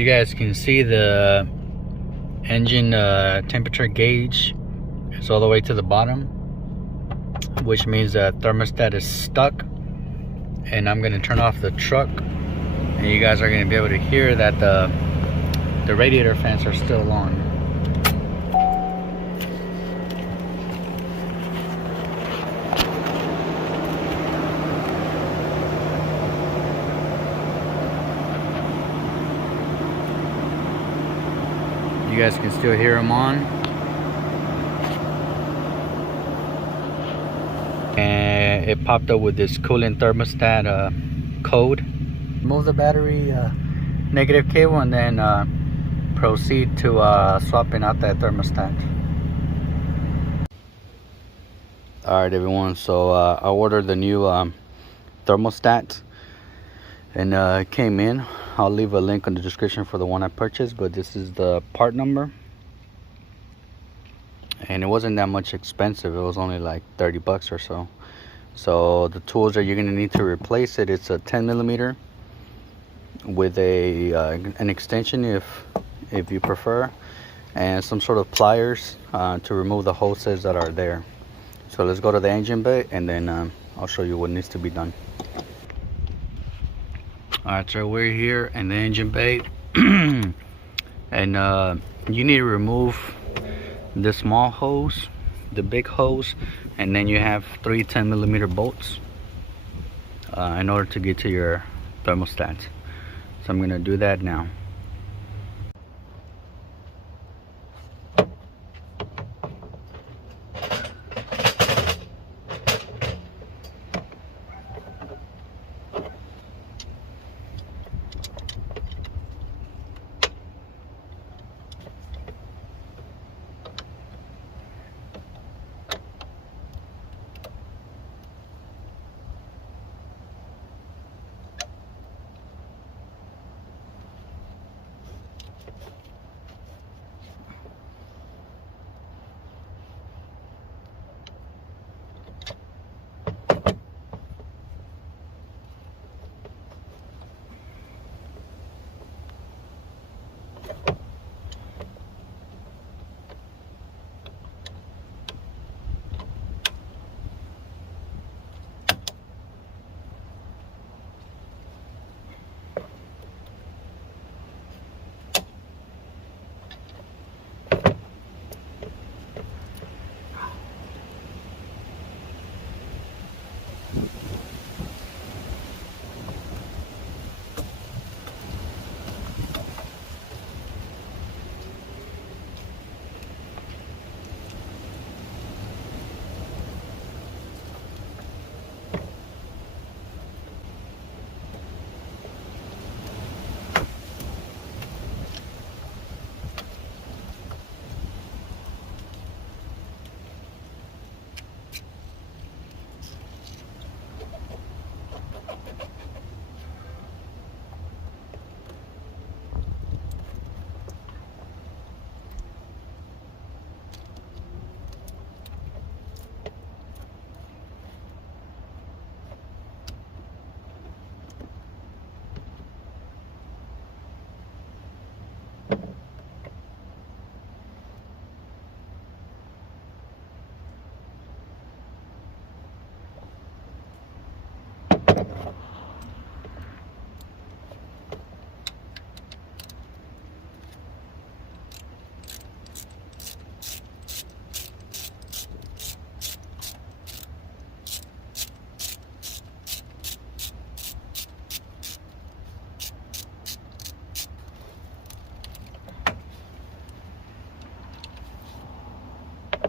you guys can see, the engine temperature gauge is all the way to the bottom, which means the thermostat is stuck. And I'm going to turn off the truck, and you guys are going to be able to hear that the radiator fans are still on. You guys can still hear them on. And it popped up with this coolant thermostat code. Remove the battery negative cable and then proceed to swapping out that thermostat. Alright everyone, so I ordered the new thermostat, and it came in. I'll leave a link in the description for the one I purchased, but this is the part number. And it wasn't that much expensive. It was only like 30 bucks or so. So the tools that you're going to need to replace it, it's a 10 millimeter with an extension if you prefer, and some sort of pliers to remove the hoses that are there. So let's go to the engine bay, and then I'll show you what needs to be done. Alright, so we're here in the engine bay. And you need to remove the small hose, the big hose, and then you have 3 10 millimeter bolts in order to get to your thermostat. So I'm going to do that now.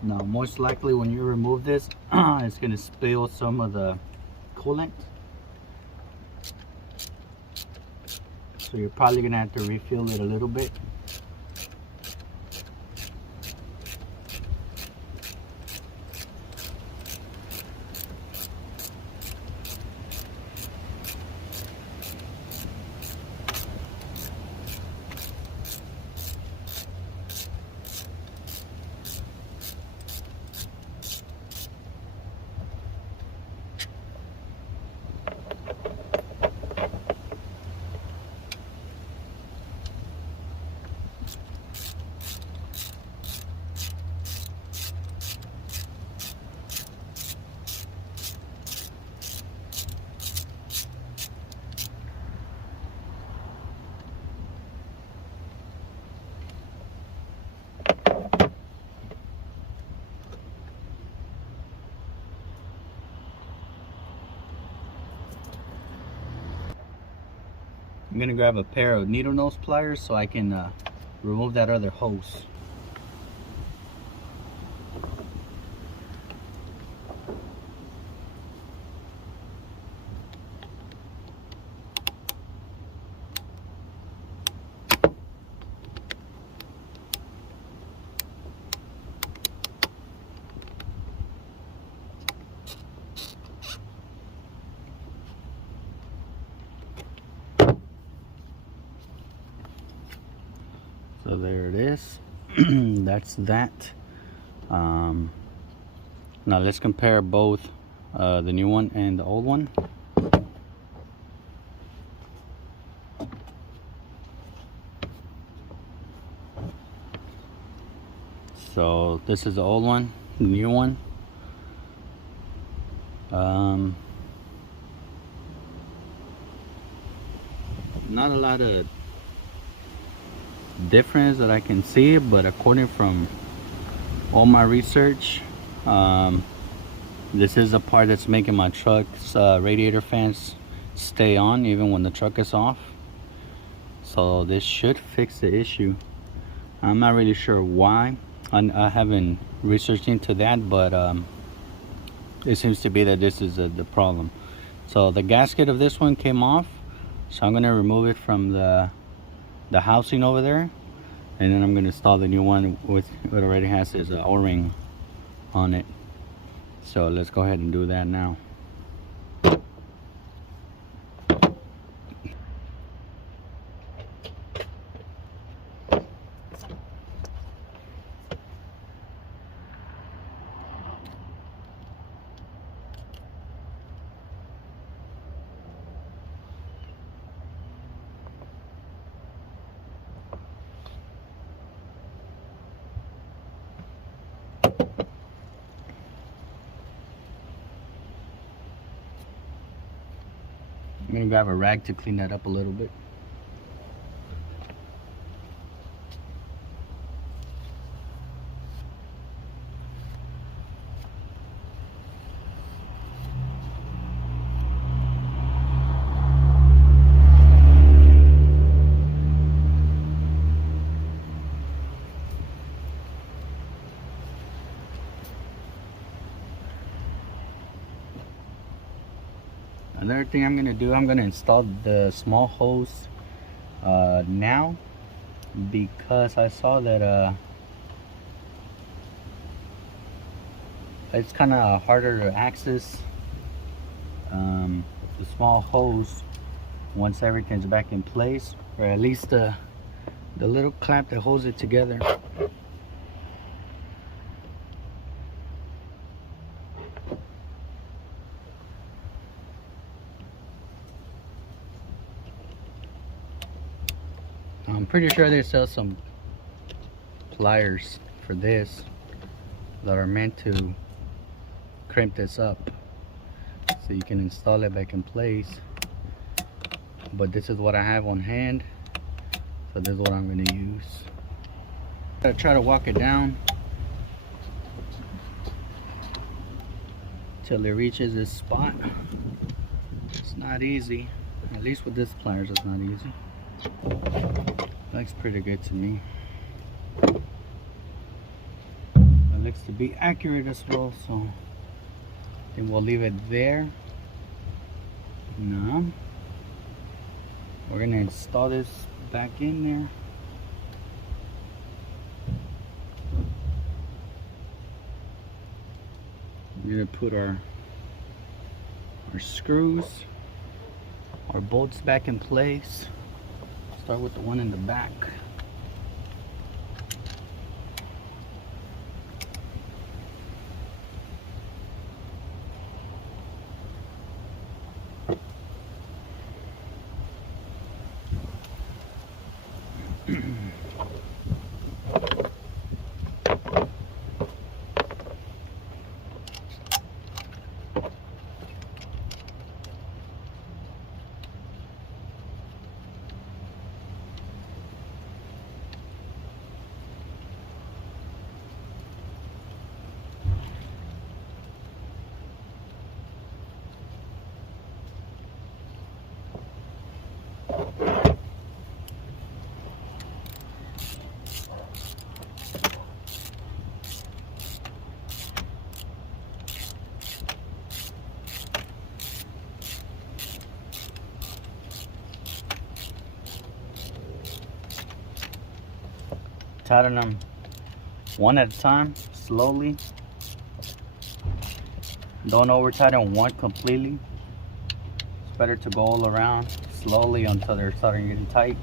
Now, most likely when you remove this, it's going to spill some of the coolant. So you're probably going to have to refill it a little bit. gonna grab a pair of needle nose pliers so I can remove that other hose. So there it is. That's that. Now let's compare both the new one and the old one. So this is the old one, the new one. Not a lot of difference that I can see, but according from all my research, this is a part that's making my truck's radiator fans stay on even when the truck is off. So this should fix the issue. I'm not really sure why. I haven't researched into that, but it seems to be that this is the problem. So the gasket of this one came off, so I'm gonna remove it from the housing over there, and then I'm gonna install the new one with what already has this O-ring on it. So let's go ahead and do that now. I'm gonna grab a rag to clean that up a little bit. Another thing I'm gonna do, I'm gonna install the small hose now, because I saw that it's kind of harder to access the small hose once everything's back in place, or at least the little clamp that holds it together. I'm pretty sure they sell some pliers for this that are meant to crimp this up so you can install it back in place, but this is what I have on hand, so this is what I'm going to use. I'm going to try to walk it down till it reaches this spot. It's not easy, at least with this pliers it's not easy. Looks pretty good to me. It looks to be accurate as well, so then we'll leave it there. Now we're gonna install this back in there. We're gonna put our screws, our bolts back in place. Start with the one in the back. tighten them one at a time, slowly. Don't over tighten one completely. It's better to go all around slowly until they're starting getting tight.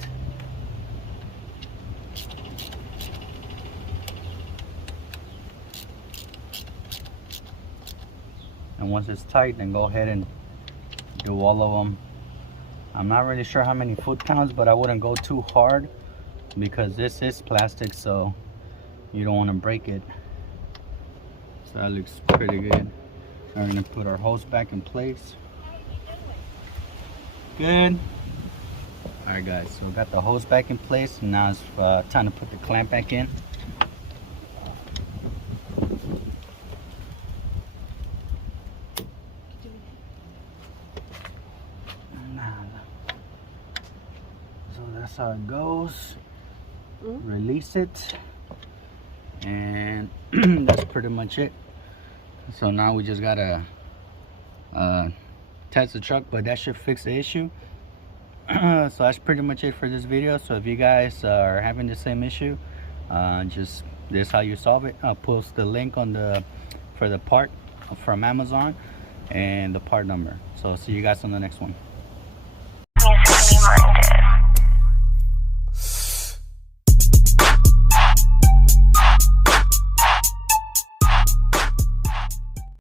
And once it's tight, then go ahead and do all of them. I'm not really sure how many foot-pounds, but I wouldn't go too hard because this is plastic, so you don't want to break it. So that looks pretty good. So we're gonna put our hose back in place. Good. All right, guys. So we got the hose back in place. And now it's time to put the clamp back in. So that's how it goes. Release it, and that's pretty much it. So now we just gotta test the truck, but that should fix the issue. So that's pretty much it for this video. So if you guys are having the same issue, just this is how you solve it. I'll post the link on for the part from Amazon and the part number. So see you guys on the next one.